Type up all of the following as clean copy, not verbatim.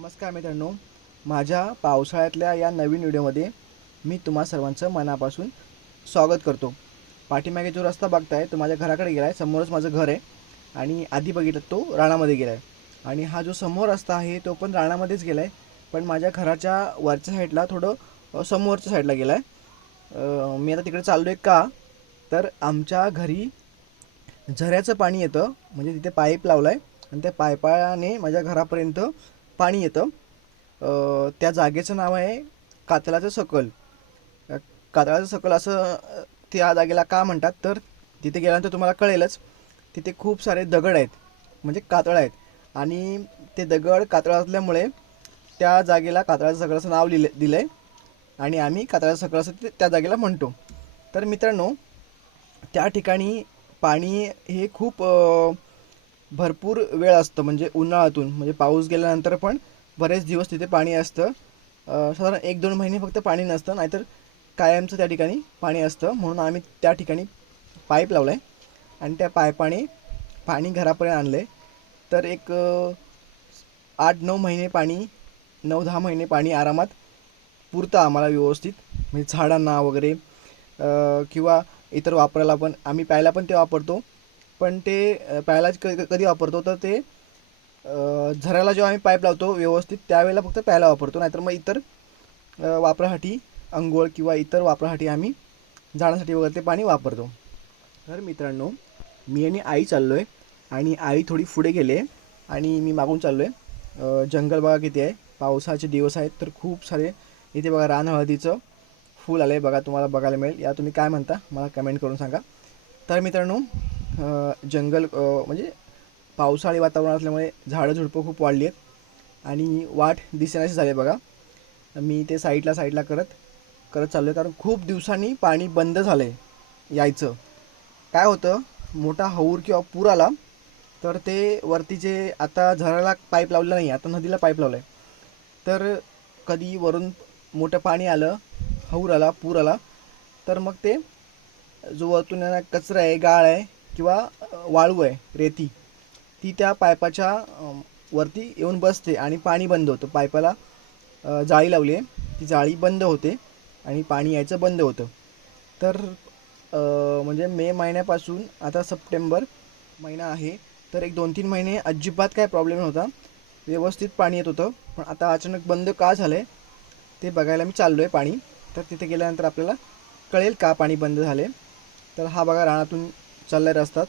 नमस्कार मित्रांनो, माझ्या पावसाळ्यातल्या या नवीन व्हिडिओमध्ये मी तुम्हा सर्वांचं मनापासून स्वागत करतो. पाठीमागे जो रस्ता बघताय तो माझ्या घराकडे गेला आहे. समोरच माझं घर आहे आणि आधी बघितलं तो रानामध्ये गेला आहे. आणि हा जो समोर रस्ता आहे तो पण रानामध्येच गेला आहे, पण माझ्या घराच्या वरच्या साईडला थोडं समोरच्या साईडला गेला आहे. मी आता तिकडे चाललो आहे का, तर आमच्या घरी झऱ्याचं पाणी येतं, म्हणजे तिथे पाईप लावला आहे आणि त्या पाईपाने माझ्या घरापर्यंत पाणी येतं. त्या जागेचं नाव आहे कातळाचं सकल. अ, कातळाचं सकल असं त्या जागेला का म्हणतात, तर तिथे गेल्यानंतर तुम्हाला कळेलच. तिथे खूप सारे दगड आहेत, म्हणजे कातळ आहेत, आणि ते दगड कातळ असल्यामुळे त्या जागेला कातळाचं सकल असं नाव दिलं आहे. आणि आम्ही कातळाचं सकल असं त्या जागेला म्हणतो. तर मित्रांनो, त्या ठिकाणी पाणी हे खूप भरपूर वेळ असतं, म्हणजे उन्हाळ्यातून, म्हणजे पाऊस गेल्यानंतर पण बरेच दिवस तिथे पाणी असतं. साधारण 1-2 महिने फक्त पाणी नसतं, नाहीतर कायमचं त्या ठिकाणी पाणी असतं. म्हणून आम्ही त्या ठिकाणी पाईप लावला आहे आणि त्या पाईपाने पाणी घरापर्यंत आणलं आहे. तर एक 8-9 महिने पाणी, 9-10 महिने पाणी आरामात पुरतं आम्हाला व्यवस्थित, म्हणजे झाडांना वगैरे किंवा इतर वापरायला पण. आम्ही प्यायला पण ते वापरतो, पण ते प्यायला कधी वापरतो तर ते झऱ्याला जेव्हा आम्ही पाईप लावतो व्यवस्थित त्यावेळेला फक्त प्यायला वापरतो, नाहीतर मग इतर वापरासाठी, अंघोळ किंवा इतर वापरासाठी आम्ही झाडांसाठी वगैरे ते पाणी वापरतो. तर मित्रांनो, मी आणि आई चाललो आहे, आणि आई थोडी पुढे गेले आणि मी मागून चाललो आहे. जंगल बघा किती आहे, पावसाचे दिवस आहेत तर खूप सारे इथे बघा रान हळदीचं फूल आलं आहे बघा, तुम्हाला बघायला मिळेल. या तुम्ही काय म्हणता मला कमेंट करून सांगा. तर मित्रांनो, जंगल म्हणजे पावसाळी वातावरण असल्यामुळे झाडं झुडपं खूप वाढली आहेत आणि वाट दिसेनाशी झाली बघा. मी ते साईडला करत करत चाललो आहे, कारण खूप दिवसांनी पाणी बंद झालं आहे यायचं. काय होतं, मोठा हौर किंवा पूर आला तर ते वरती जे आता झराला पाईप लावलेला नाही, आता नदीला पाईप लावला आहे, तर कधी वरून मोठं पाणी आलं, हौर आला, पूर आला, तर मग ते जो वरतून येणारा कचरा आहे, गाळ आहे किंवा वाळू आहे, रेती, ती त्या पाईपाच्या वरती येऊन बसते आणि पाणी बंद होतं. पाईपाला जाळी लावली आहे, ती जाळी बंद होते आणि पाणी यायचं बंद होतं. तर म्हणजे मे महिन्यापासून आता सप्टेंबर महिना आहे, तर एक 2-3 महिने अजिबात काय प्रॉब्लेम नव्हता, व्यवस्थित पाणी येत होतं. पण आता अचानक बंद का झालं आहे ते बघायला मी चाललो आहे पाणी. तर तिथे गेल्यानंतर आपल्याला कळेल का पाणी बंद झाले. तर हा बघा रानातून चालला आहे रस्ता,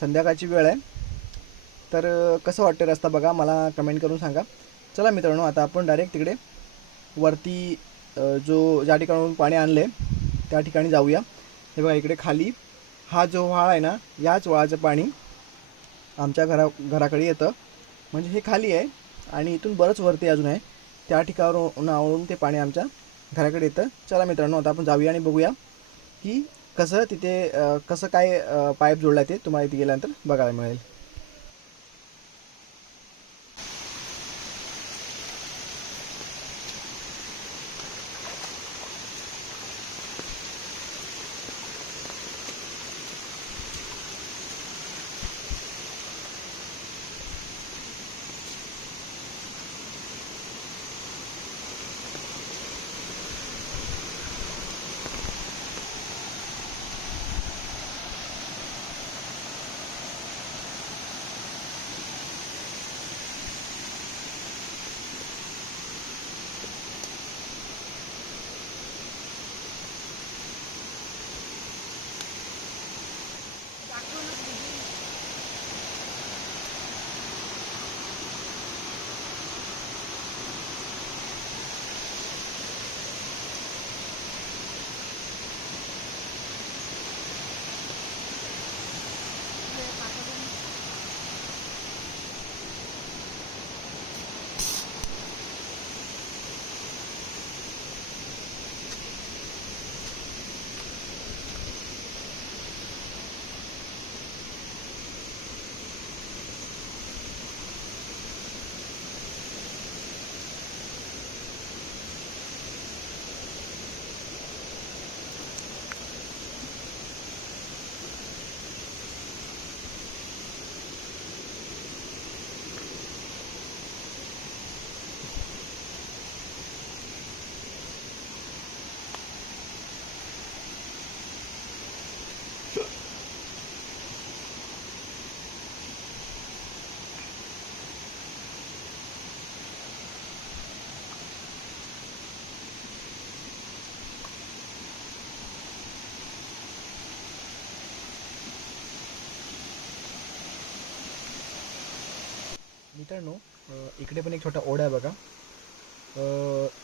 संध्याकाळची वेळ आहे. तर कसं वाटतं रस्ता बघा, मला कमेंट करून सांगा. चला मित्रांनो, आता आपण डायरेक्ट तिकडे वरती ज्या ठिकाणाहून पाणी आणलं आहे त्या ठिकाणी जाऊया. हे बघा इकडे खाली हा जो व्हाळ आहे ना, याच व्हाळाचं पाणी आमच्या घराकडे येतं. म्हणजे हे खाली आहे आणि इथून बरंच वरती अजून आहे, त्या ठिकाणावरून ते पाणी आमच्या घराकडे येतं. चला मित्रांनो, आता आपण जाऊया आणि बघूया की कसं तिथे कसं काय पाईप जोडला आहे ते तुम्हाला इथे गेल्यानंतर बघायला मिळेल. मित्रांनो, इकडे पण एक छोटा ओढा आहे बघा.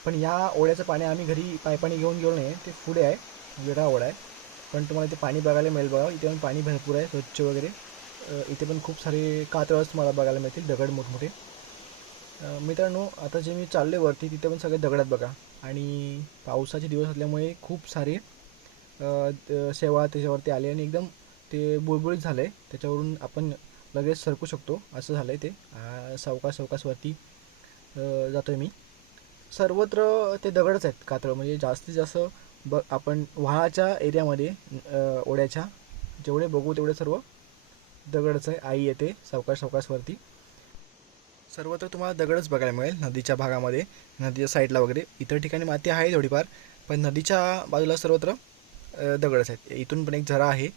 पण या ओढ्याचं पाणी आम्ही घरी पायपाणी घेऊन गेलो नाही, ते पुढे आहे, वेगळा ओढा आहे. पण तुम्हाला इथे पाणी बघायला मिळेल बघा. इथे पण पाणी भरपूर आहे, स्वच्छ वगैरे. इथे पण खूप सारे कातळच तुम्हाला बघायला मिळतील, दगड मोठमोठे. मित्रांनो, आता जे मी चालले वरती तिथे पण सगळे दगड आहेत बघा. आणि पावसाचे दिवस असल्यामुळे खूप सारे शेवाळ त्याच्यावरती आले आणि एकदम ते बुळबुळीत झालं आहे. त्याच्यावरून आपण लगेच सरकू शकतो असं झालं आहे ते. सावकाश सावकाश वरती जातो आहे मी. सर्वत्र ते दगडच आहेत, कातळ म्हणजे जास्तीत जास्त. आपण व्हाळाच्या एरियामध्ये ओढ्याच्या जेवढे बघू तेवढे सर्व दगडच आहे. आई येते सावकाश सावकाश वरती. सर्वत्र तुम्हाला दगडच बघायला मिळेल नदीच्या भागामध्ये, नदीच्या साईडला वगैरे. इतर ठिकाणी माती आहे थोडीफार, पण नदीच्या बाजूला सर्वत्र दगडच आहेत. इथून पण एक झरा आहे,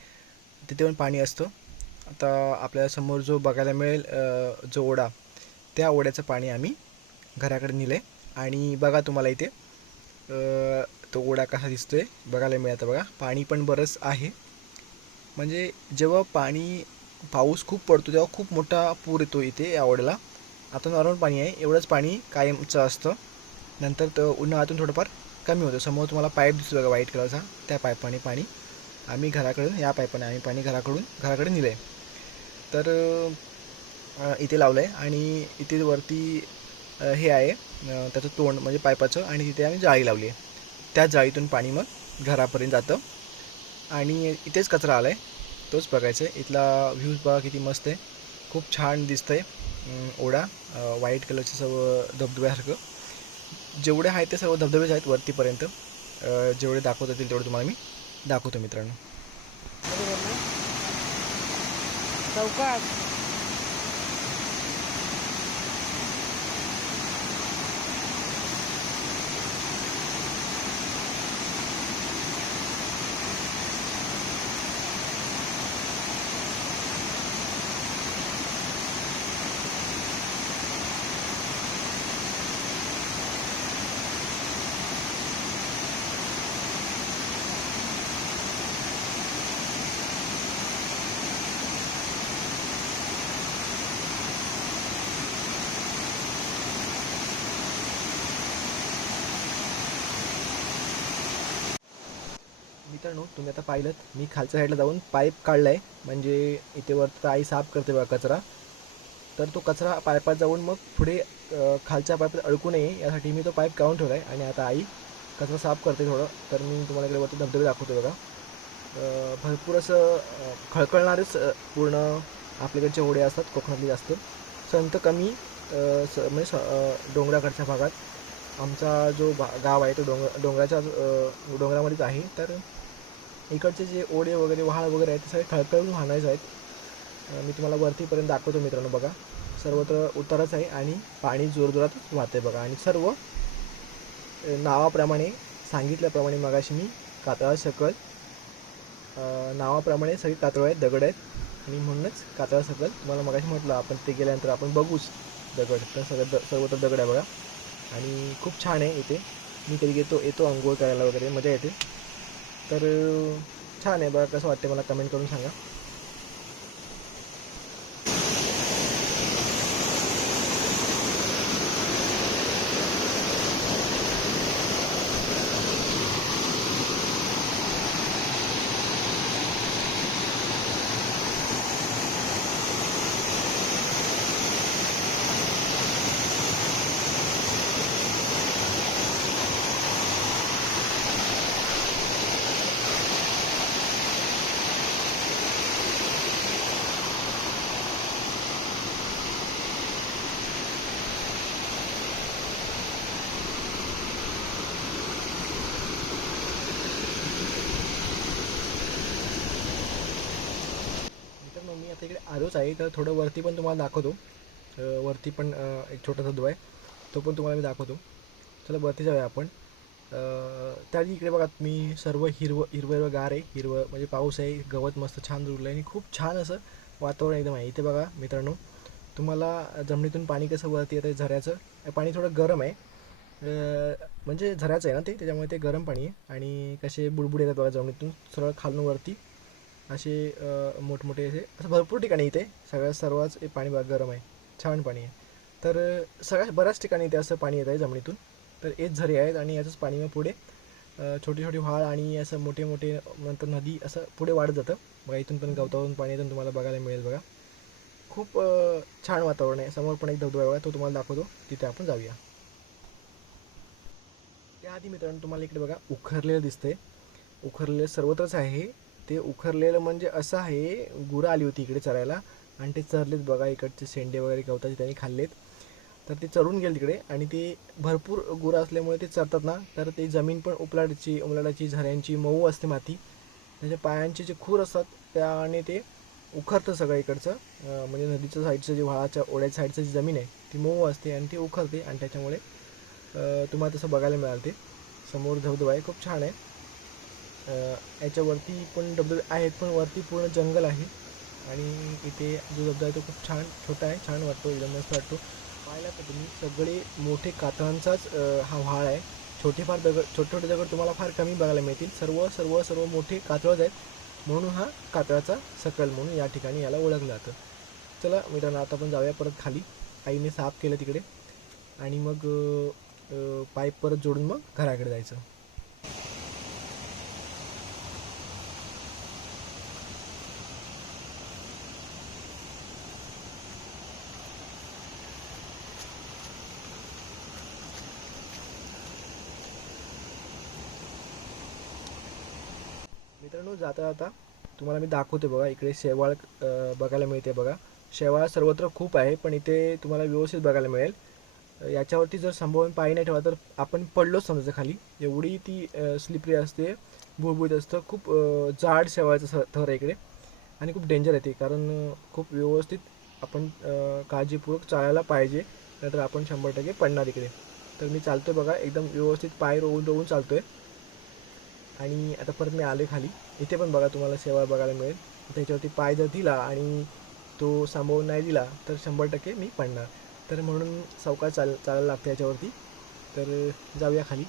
तिथे पण पाणी असतं. आता आपल्याला समोर जो बघायला मिळेल जो ओढा, त्या ओढ्याचं पाणी आम्ही घराकडे नेलं आहे. आणि बघा तुम्हाला इथे तो ओढा कसा दिसतोय बघायला मिळतं बघा. पाणी पण बरंच आहे. म्हणजे जेव्हा पाऊस खूप पडतो तेव्हा खूप मोठा पूर येतो इथे या ओढ्याला. आता नॉर्मल पाणी आहे, एवढंच पाणी कायमचं असतं. नंतर तर उन्हाळ्यातून थोडंफार कमी होतं. समोर तुम्हाला पाईप दिसतो बघा व्हाईट कलरचा, त्या पाईपाने पाणी आम्ही घराकडून, या पाईपाने आम्ही पाणी घराकडे नेलं आहे. तर इथे लावलं आहे आणि इथे वरती हे आहे, त्याचं तोंड म्हणजे पाईपाचं, आणि तिथे आम्ही जाळी लावली आहे. त्या जाळीतून पाणी मग घरापर्यंत जातं. आणि इथेच कचरा आला आहे, तोच बघायचा आहे. इथला व्ह्यूज बघा किती मस्त आहे, खूप छान दिसतं आहे. ओढा व्हाईट कलरचं सर्व धबधब्यासारखं. जेवढे आहेत ते सर्व धबधबेच आहेत वरतीपर्यंत. जेवढे दाखवता येतील तेवढे तुम्हाला मी दाखवतो मित्रांनो. चौकात मित्रांनो, तुम्ही आता पाहिलं, मी खालच्या साईडला जाऊन पाईप काढला आहे. म्हणजे इथे वरती आई साफ करते बघा कचरा. तर तो कचरा पाईपात जाऊन मग पुढे खालच्या पाईपात अडकू नये यासाठी मी तो पाईप काढून ठेवला आहे. आणि आता आई कचरा साफ करते थोडं. तर मी तुम्हाला इकडे वरती धबधबे दाखवतो बघा. भरपूर असं खळखळणारेच पूर्ण आपल्याकडचे ओढे असतात कोकणातले जास्त. संत कमी म्हणजे डोंगराकडच्या भागात. आमचा जो गाव आहे तो डोंगराच्या डोंगरामध्येच आहे. तर इकडचे जे ओढे वगैरे वहाळ वगैरे आहेत ते सगळे खळखळून वाहणारेच आहेत. मी तुम्हाला वरतीपर्यंत दाखवतो मित्रांनो बघा. सर्वत्र उतारच आहे आणि पाणी जोरजोरात वाहते बघा. आणि सर्व नावाप्रमाणे सांगितल्याप्रमाणे मगाशी मी कातळासकट नावाप्रमाणे सगळी कातळ आहेत, दगड आहेत. आणि म्हणूनच कातळासकट तुम्हाला मगाशी म्हटलं, आपण ते गेल्यानंतर आपण बघूच दगड. तर सर्वत्र दगड आहे बघा. आणि खूप छान आहे इथे. मी कधी येतो अंघोळ करायला वगैरे, मजा येते. तर छान आहे बघा. कसं वाटते मला कमेंट करून सांगा. मित्रांनो, मी आता इकडे आलोच आहे. तर थोडं वरती पण तुम्हाला दाखवतो. वरती पण एक छोटासा धबधबा आहे, तो पण तुम्हाला मी दाखवतो. चला वरती जाऊया आपण. त्याआधी इकडे बघा तुम्ही, सर्व हिरवं हिरवं हिरवं गार आहे. हिरवं म्हणजे पाऊस आहे, गवत मस्त छान रुजलं आहे आणि खूप छान असं वातावरण एकदम आहे. इथे बघा मित्रांनो, तुम्हाला जमिनीतून पाणी कसं वरती येतं झऱ्याचं. पाणी थोडं गरम आहे, म्हणजे झऱ्याचं आहे ना ते, त्याच्यामुळे ते गरम पाणी आहे. आणि कसे बुडबुड येतात बघा जमिनीतून सरळ खालून वरती. असे मोठमोठे असे असं भरपूर ठिकाणी इथे सर्वांच पाणी बघा गरम आहे, छान पाणी आहे. तर सगळ्या बऱ्याच ठिकाणी ते असं पाणी येत आहे जमिनीतून. तर हेच झरे आहेत आणि याचंच पाणी मग पुढे छोटी छोटी व्हाळ आणि असं मोठे मोठे नंतर नदी असं पुढे वाढत जातं. बघा इथून पण गवतावरून पाणी येतं तुम्हाला बघायला मिळेल बघा. खूप छान वातावरण आहे. समोर पण एक धबधबा आहे बघा, तो तुम्हाला दाखवतो. तिथे आपण जाऊया. त्याआधी मित्रांनो तुम्हाला इकडे बघा उखरलेलं दिसतंय. उखरलेलं सर्वत्रच आहे. ते उखरलेलं म्हणजे असं आहे, गुरं आली होती इकडे चरायला आणि ते चरलेत बघा. इकडचे शेंडे वगैरे गवताचे त्यांनी खाल्लेत. तर ते चरून गेले तिकडे आणि ते भरपूर गुरं असल्यामुळे ते चरतात ना, तर ते जमीन पण उमलाडाची झऱ्यांची मऊ असते माती. त्याच्या पायांचे जे खूर असतात त्याने ते उखरतं सगळं इकडचं. म्हणजे नदीच्या साईडचं जे व्हाळाच्या ओढ्याच्या साईडचं जी जमीन आहे ती मऊ असते आणि ती उखरते आणि त्याच्यामुळे तुम्हाला तसं बघायला मिळालं. ते समोर धबधबा आहे, खूप छान आहे. याच्यावरती पण धबधबे आहेत पण वरती पूर्ण जंगल आहे आणि इथे जो धबधबा आहे तो खूप छान छोटा आहे, छान वाटतो, एकदम मस्त वाटतो. पाहायला तर तुम्ही सगळे मोठे कातळांचाच हा व्हाळ आहे. छोटे छोटे दगड तुम्हाला फार कमी बघायला मिळतील. सर्व सर्व सर्व मोठे कातळच आहेत. म्हणून हा कातळाचा सकल म्हणून या ठिकाणी याला ओळखलं जातं. चला मित्रांनो, आता आपण जाऊया परत खाली. आईने साफ केलं तिकडे आणि मग पाईप परत जोडून मग घराकडे जायचं. मित्रांनो, जाता जाता तुम्हाला मी दाखवते बघा. इकडे शेवाळ बघायला मिळते बघा. शेवाळ सर्वत्र खूप आहे पण इथे तुम्हाला व्यवस्थित बघायला मिळेल. याच्यावरती जर संभवून पाय नाही ठेवला तर आपण पडलोच समजायचं खाली. एवढी ती स्लिपरी असते, बुळबुळीत असतं. खूप जाड शेवाळचं थर आहे इकडे आणि खूप डेंजर आहे ते. कारण खूप व्यवस्थित आपण काळजीपूर्वक चालायला पाहिजे, नाहीतर आपण 100% पडणार इकडे. तर मी चालतोय बघा, एकदम व्यवस्थित पाय रोवून रोवून चालतोय. आणि आता परत मी आले खाली. इथे पण बघा तुम्हाला शेवाळ बघायला मिळेल. त्याच्यावरती पाय जर दिला आणि तो सांभाळून नाही दिला तर 100% मी पडणार. तर म्हणून सावकाश चालायला लागतं याच्यावरती. तर जाऊया खाली.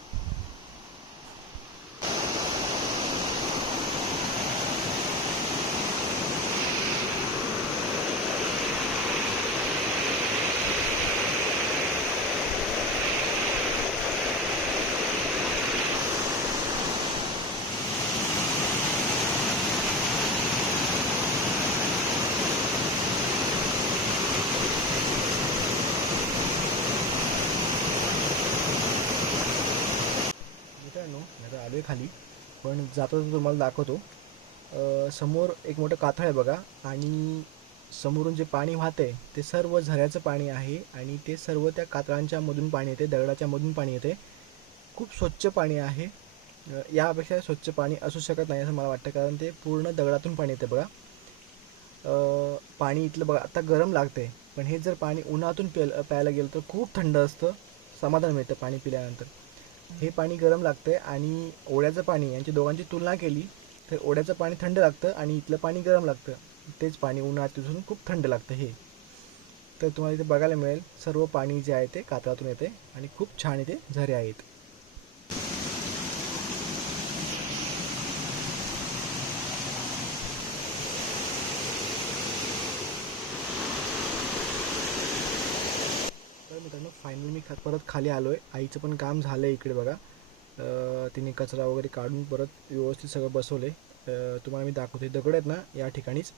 मित्रांनो, आता आलो आहे खाली, पण जातो तर तुम्हाला दाखवतो. समोर एक मोठं कातळ आहे बघा आणि समोरून जे पाणी वाहतं आहे ते सर्व झऱ्याचं पाणी आहे आणि ते सर्व त्या कातळांच्या मधून पाणी येते, दगडाच्या मधून पाणी येते. खूप स्वच्छ पाणी आहे. यापेक्षा स्वच्छ पाणी असू शकत नाही असं मला वाटतं, कारण ते पूर्ण दगडातून पाणी येते बघा. पाणी इथलं बघा आता गरम लागते, पण हे जर पाणी उन्हातून प्यायला गेलं तर खूप थंड असतं. समाधान मिळतं पाणी पिल्यानंतर. हे पाणी गरम लागतं आणि ओढ्याचं पाणी यांची दोघांची तुलना केली तर ओढ्याचं पाणी थंड लागतं आणि इथलं पाणी गरम लागतं. तेच पाणी उन्हाळ्यातून खूप थंड लागतं हे. तर तुम्हाला इथे बघायला मिळेल सर्व पाणी जे आहे ते कातळातून येते आणि खूप छान इथे झरे आहेत. तर मित्रांनो, फायनली मी परत खाली आलो आहे. आईचं पण काम झालं आहे इकडे बघा. तिने कचरा वगैरे काढून परत व्यवस्थित सगळं बसवले. तुम्हाला मी दाखवते. दगड आहेत ना या ठिकाणीच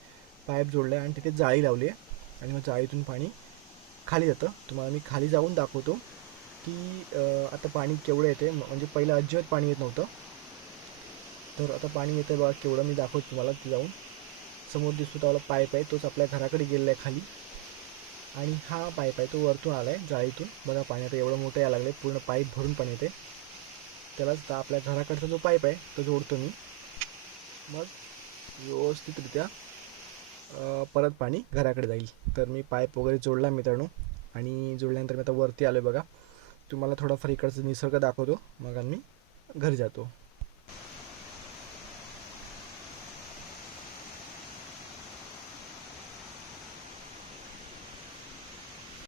पाईप जोडला आहे आणि तिथे जाळी लावली आहे आणि मग जाळीतून पाणी खाली जातं. तुम्हाला मी खाली जाऊन दाखवतो की आता पाणी केवढं येते. म्हणजे पहिलं अजिबात पाणी येत नव्हतं, तर आता पाणी येतं बघा केवढं. मी दाखवतो तुम्हाला. ते जाऊन समोर दिसतो त्याला पाईप आहे, तोच आपल्या घराकडे गेलेला आहे खाली. आणि हा पाईप आहे तो वरतून आला आहे जाळीतून. बघा पाणी आता एवढं मोठं यायला लागलं, पूर्ण पाईप भरून पाणी येते. त्यालाच आपल्या घराकडचा जो पाईप आहे तो जोडतो मी. मग व्यवस्थितरित्या परत पाणी घराकडे जाईल. तर मी पाईप वगैरे जोडला मित्रांनो आणि जोडल्यानंतर मी आता वरती आलो आहे बघा. तुम्हाला थोडाफार इकडचा निसर्ग दाखवतो, मग आम्ही घरी जातो.